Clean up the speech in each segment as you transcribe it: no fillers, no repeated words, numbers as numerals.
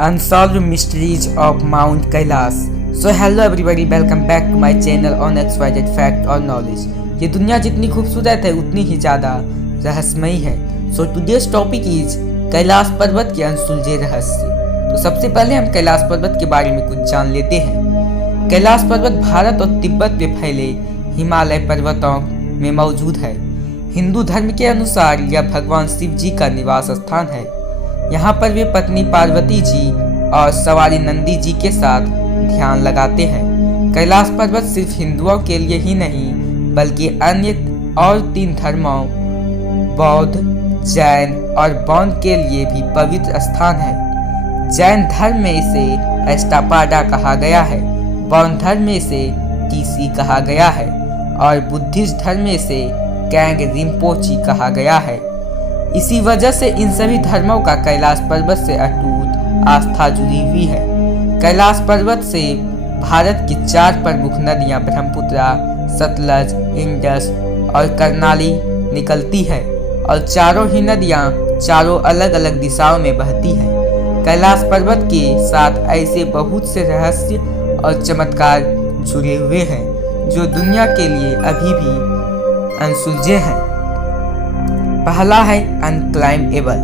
Unsolved Mysteries of Mount Kailash. So hello everybody, welcome back to my channel on XYZ Fact or Knowledge. ये दुनिया जितनी खूबसूरत है उतनी ही ज़्यादा रहस्यमयी है. So today's topic is Kailash पर्वत के अनसुलझे रहस्य. तो सबसे पहले हम कैलाश पर्वत के बारे में कुछ जान लेते हैं. कैलाश पर्वत भारत और तिब्बत में फैले हिमालय पर्वतों में मौजूद है. हिंदू धर्म के अनुसार यह भगवान शिव जी का निवास स्थान है. यहाँ पर वे पत्नी पार्वती जी और सवारी नंदी जी के साथ ध्यान लगाते हैं. कैलाश पर्वत सिर्फ हिंदुओं के लिए ही नहीं बल्कि अन्य और 3 धर्मों बौद्ध, जैन और बौद्ध के लिए भी पवित्र स्थान है. जैन धर्म में इसे एस्टापाडा कहा गया है, बौद्ध धर्म में इसे टीसी कहा गया है और बुद्धिस्ट धर्म में इसे कैंग रिम्पोची कहा गया है. इसी वजह से इन सभी धर्मों का कैलाश पर्वत से अटूट आस्था जुड़ी हुई है. कैलाश पर्वत से भारत की 4 प्रमुख नदियां ब्रह्मपुत्रा, सतलज, इंडस और कर्नाली निकलती है और चारों ही नदियां चारों अलग अलग दिशाओं में बहती हैं. कैलाश पर्वत के साथ ऐसे बहुत से रहस्य और चमत्कार जुड़े हुए हैं जो दुनिया के लिए अभी भी अनसुलझे हैं. पहला है अनक्लाइमेबल.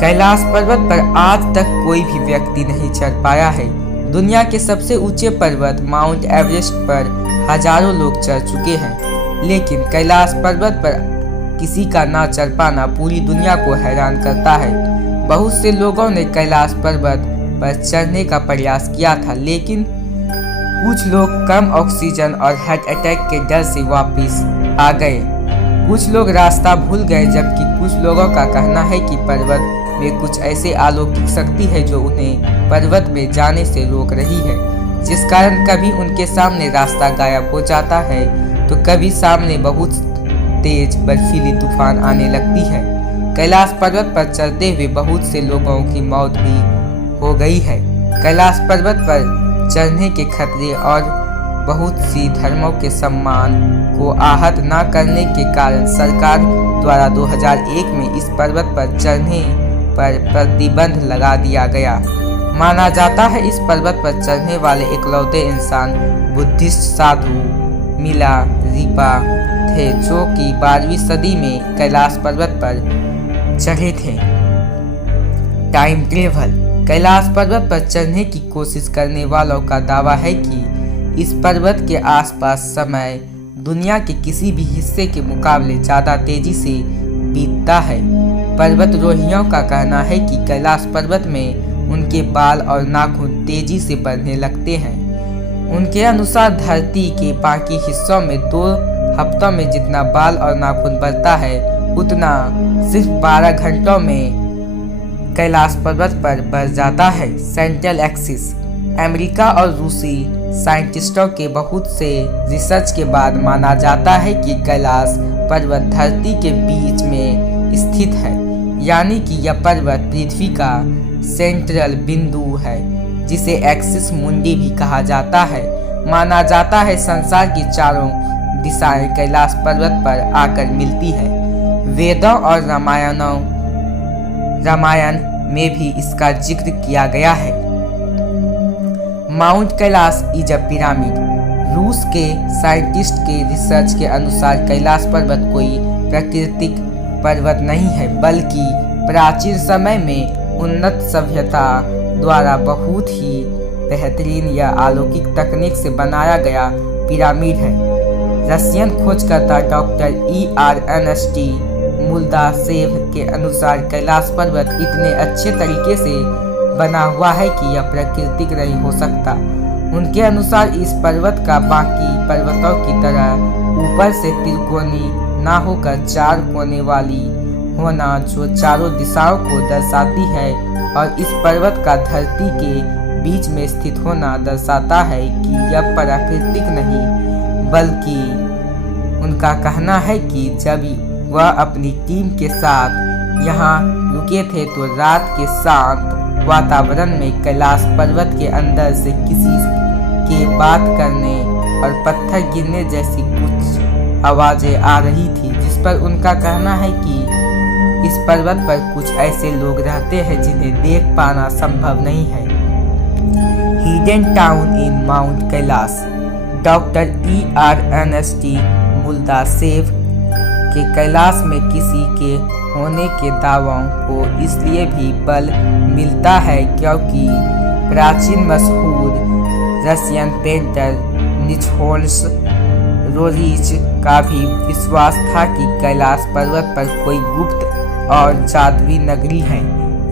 कैलाश पर्वत पर आज तक कोई भी व्यक्ति नहीं चढ़ पाया है. दुनिया के सबसे ऊंचे पर्वत माउंट एवरेस्ट पर हजारों लोग चढ़ चुके हैं, लेकिन कैलाश पर्वत पर किसी का ना चढ़ पाना पूरी दुनिया को हैरान करता है. बहुत से लोगों ने कैलाश पर्वत पर चढ़ने का प्रयास किया था, लेकिन कुछ लोग कम ऑक्सीजन और हार्ट अटैक के डर से वापस आ गए. कुछ लोग रास्ता भूल गए, जबकि कुछ लोगों का कहना है कि पर्वत में कुछ ऐसे अलौकिक शक्ति है जो उन्हें पर्वत में जाने से रोक रही है, जिस कारण कभी उनके सामने रास्ता गायब हो जाता है तो कभी सामने बहुत तेज बर्फीली तूफान आने लगती है. कैलाश पर्वत पर चढ़ते हुए बहुत से लोगों की मौत भी हो गई है. कैलाश पर्वत पर चढ़ने के खतरे और बहुत सी धर्मों के सम्मान को आहत न करने के कारण सरकार द्वारा 2001 में इस पर्वत पर चढ़ने पर प्रतिबंध लगा दिया गया. माना जाता है इस पर्वत पर चढ़ने वाले इकलौते इंसान बुद्धिस्ट साधु मिला रिपा थे, जो कि 12वीं सदी में कैलाश पर्वत पर चढ़े थे. Time travel. कैलाश पर्वत पर चढ़ने की कोशिश करने वालों का दावा है कि इस पर्वत के आसपास समय दुनिया के किसी भी हिस्से के मुकाबले ज़्यादा तेजी से बीतता है. पर्वतारोहियों का कहना है कि कैलाश पर्वत में उनके बाल और नाखून तेजी से बढ़ने लगते हैं. उनके अनुसार धरती के बाकी हिस्सों में 2 हफ्तों में जितना बाल और नाखून बढ़ता है उतना सिर्फ 12 घंटों में कैलाश पर्वत पर बढ़ जाता है. Central axis. अमेरिका और रूसी साइंटिस्टों के बहुत से रिसर्च के बाद माना जाता है कि कैलाश पर्वत धरती के बीच में स्थित है, यानी कि यह पर्वत पृथ्वी का सेंट्रल बिंदु है, जिसे एक्सिस मुंडी भी कहा जाता है. माना जाता है संसार की चारों दिशाएं कैलाश पर्वत पर आकर मिलती है. वेदों और रामायण में भी इसका जिक्र किया गया है. Mount Kailash is a pyramid. रूस के साइंटिस्ट के रिसर्च के अनुसार कैलाश पर्वत कोई प्राकृतिक पर्वत नहीं है, बल्कि प्राचीन समय में उन्नत सभ्यता द्वारा बहुत ही बेहतरीन या अलौकिक तकनीक से बनाया गया पिरामिड है. रशियन खोजकर्ता डॉक्टर ERNST मुल्दासेव के अनुसार कैलाश पर्वत इतने अच्छे तरीके से बना हुआ है कि यह प्राकृतिक नहीं हो सकता. उनके अनुसार इस पर्वत का बाकी पर्वतों की तरह ऊपर से त्रिकोणीय ना होकर 4 कोने वाली होना जो चारों दिशाओं को दर्शाती है, और इस पर्वत का धरती के बीच में स्थित होना दर्शाता है कि यह प्राकृतिक नहीं, बल्कि उनका कहना है कि जब वह अपनी टीम के साथ यहाँ रुके थे तो रात के शांत वातावरण में कैलाश पर्वत के अंदर से किसी के बात करने और पत्थर गिरने जैसी कुछ आवाजें आ रही थी, जिस पर उनका कहना है कि इस पर्वत पर कुछ ऐसे लोग रहते हैं जिन्हें देख पाना संभव नहीं है। Hidden town in mount Kailash. Doctor ERNST मुल्दासेव के कैलाश में किसी के होने के दावों को इसलिए भी बल मिलता है क्योंकि प्राचीन मशहूर रशियन पेंटर निकोलस रोरिच का भी विश्वास था कि कैलाश पर्वत पर कोई गुप्त और जादुई नगरी है।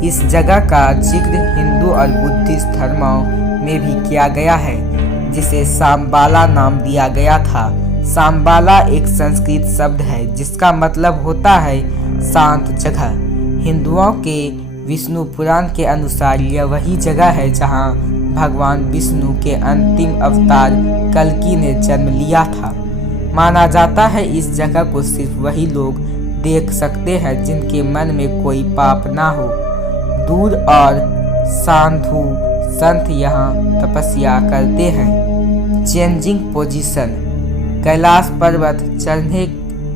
इस जगह का जिक्र हिंदू और बुद्धिस्ट धर्मों में भी किया गया है, जिसे सांबाला नाम दिया गया था। सांबाला एक संस्कृत शब्द है जिसका मतलब होता है शांत जगह। हिंदुओं के विष्णु पुराण के अनुसार यह वही जगह है जहां भगवान विष्णु के अंतिम अवतार कल्कि ने जन्म लिया था। माना जाता है इस जगह को सिर्फ वही लोग देख सकते हैं जिनके मन में कोई पाप ना हो। दूर और साधु संत यहाँ तपस्या करते हैं। Changing position. कैलाश पर्वत चढ़ने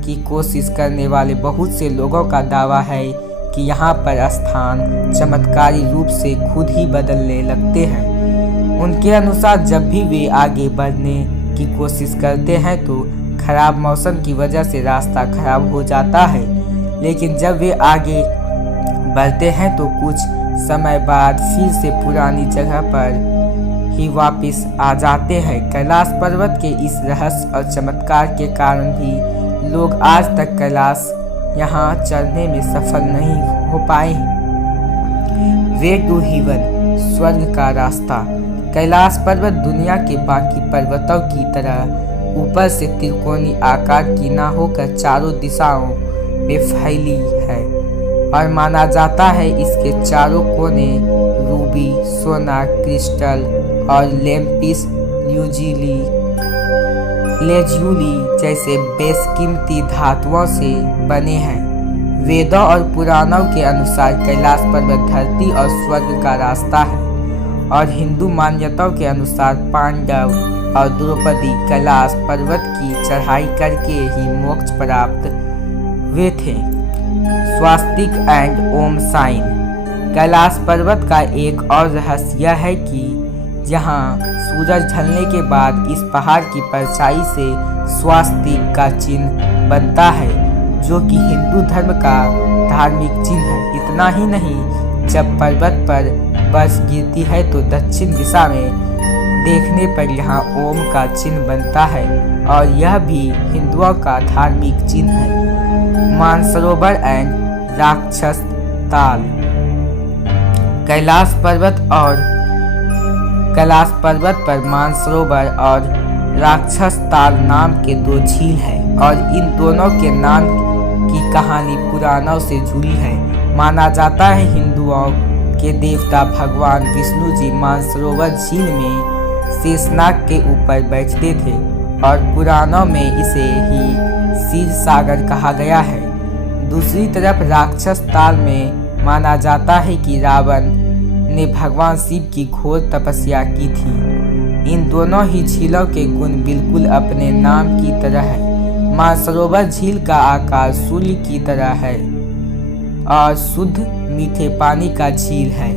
की कोशिश करने वाले बहुत से लोगों का दावा है कि यहाँ पर स्थान चमत्कारी रूप से खुद ही बदलने लगते हैं। उनके अनुसार जब भी वे आगे बढ़ने की कोशिश करते हैं तो खराब मौसम की वजह से रास्ता खराब हो जाता है, लेकिन जब वे आगे बढ़ते हैं तो कुछ समय बाद फिर से पुरानी जगह पर ही वापस आ जाते हैं। कैलाश पर्वत के इस रहस्य और चमत्कार के कारण भी लोग आज तक कैलाश यहाँ चढ़ने में सफल नहीं हो पाए। Way to heaven. स्वर्ग का रास्ता। कैलाश पर्वत दुनिया के बाकी पर्वतों की तरह ऊपर से त्रिकोणीय आकार की न होकर चारों दिशाओं में फैली है और माना जाता है इसके चारों कोने रूबी, सोना, क्रिस्टल और लेपिस लेजुली जैसे बेशकीमती धातुओं से बने हैं। वेदों और पुराणों के अनुसार कैलाश पर्वत धरती और स्वर्ग का रास्ता है और हिंदू मान्यताओं के अनुसार पांडव और द्रौपदी कैलाश पर्वत की चढ़ाई करके ही मोक्ष प्राप्त हुए थे। स्वास्तिक एंड ओम साइन। कैलाश पर्वत का एक और रहस्य यह है कि यहाँ सूरज ढलने के बाद इस पहाड़ की परछाई से स्वास्तिक का चिन्ह बनता है, जो कि हिंदू धर्म का धार्मिक चिन्ह है। इतना ही नहीं, जब पर्वत पर बर्फ गिरती है तो दक्षिण दिशा में देखने पर यहाँ ओम का चिन्ह बनता है और यह भी हिंदुओं का धार्मिक चिन्ह है। मानसरोवर एंड राक्षस ताल। कैलाश पर्वत पर मानसरोवर और राक्षस ताल नाम के दो झील हैं और इन दोनों के नाम की कहानी पुराणों से जुड़ी है। माना जाता है हिंदुओं के देवता भगवान विष्णु जी मानसरोवर झील में शेषनाग के ऊपर बैठते थे और पुराणों में इसे ही क्षीर सागर कहा गया है। दूसरी तरफ राक्षस ताल में माना जाता है कि रावण ने भगवान शिव की घोर तपस्या की थी। इन दोनों ही झीलों के गुण बिल्कुल अपने नाम की तरह है। मानसरोवर झील का आकार सूर्य की तरह है और शुद्ध मीठे पानी का झील है।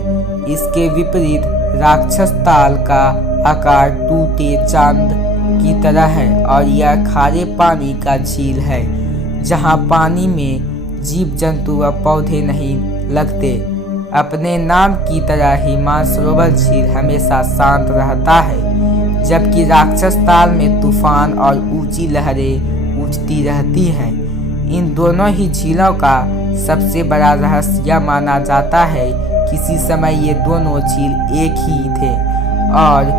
इसके विपरीत राक्षस ताल का आकार टूटे चांद की तरह है और यह खारे पानी का झील है, जहां पानी में जीव जंतु व पौधे नहीं लगते। अपने नाम की तरह ही मानसरोवर झील हमेशा शांत रहता है, जबकि राक्षस ताल में तूफान और ऊंची लहरें उठती रहती हैं। इन दोनों ही झीलों का सबसे बड़ा रहस्य यह माना जाता है किसी समय ये दोनों झील एक ही थे और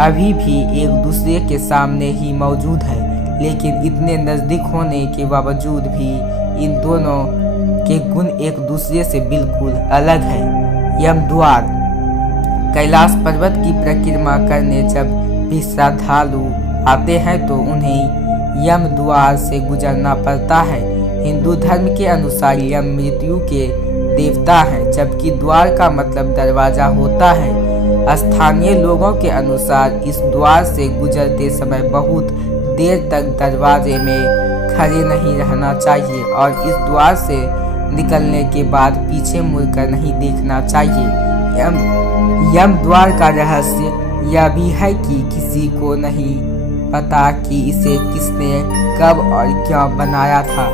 अभी भी एक दूसरे के सामने ही मौजूद है, लेकिन इतने नज़दीक होने के बावजूद भी इन दोनों के गुण एक दूसरे से बिल्कुल अलग है। यमद्वार। कैलाश पर्वत की परिक्रमा करने जब भी श्रद्धालु आते हैं तो उन्हें यम द्वार से गुजरना पड़ता है। हिंदू धर्म के अनुसार यम मृत्यु के देवता हैं, जबकि द्वार का मतलब दरवाजा होता है। स्थानीय लोगों के अनुसार इस द्वार से गुजरते समय बहुत देर तक दरवाजे में खड़े नहीं रहना चाहिए और इस द्वार से निकलने के बाद पीछे मुड़कर नहीं देखना चाहिए। यम द्वार का रहस्य यह भी है कि किसी को नहीं पता कि इसे किसने कब और क्यों बनाया था,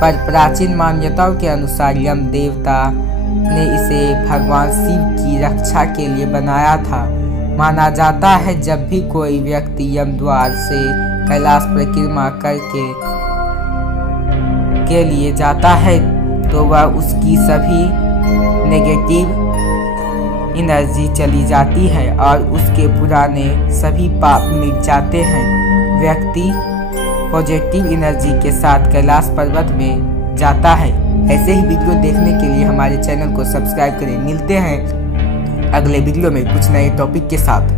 पर प्राचीन मान्यताओं के अनुसार यम देवता ने इसे भगवान शिव की रक्षा के लिए बनाया था। माना जाता है जब भी कोई व्यक्ति यम द्वार से कैलाश परिक्रमा करके के लिए जाता है तो वह उसकी सभी नेगेटिव एनर्जी चली जाती है और उसके पुराने सभी पाप मिट जाते हैं। व्यक्ति पॉजिटिव एनर्जी के साथ कैलाश पर्वत में जाता है। ऐसे ही वीडियो देखने के लिए हमारे चैनल को सब्सक्राइब करें। मिलते हैं अगले वीडियो में कुछ नए टॉपिक के साथ।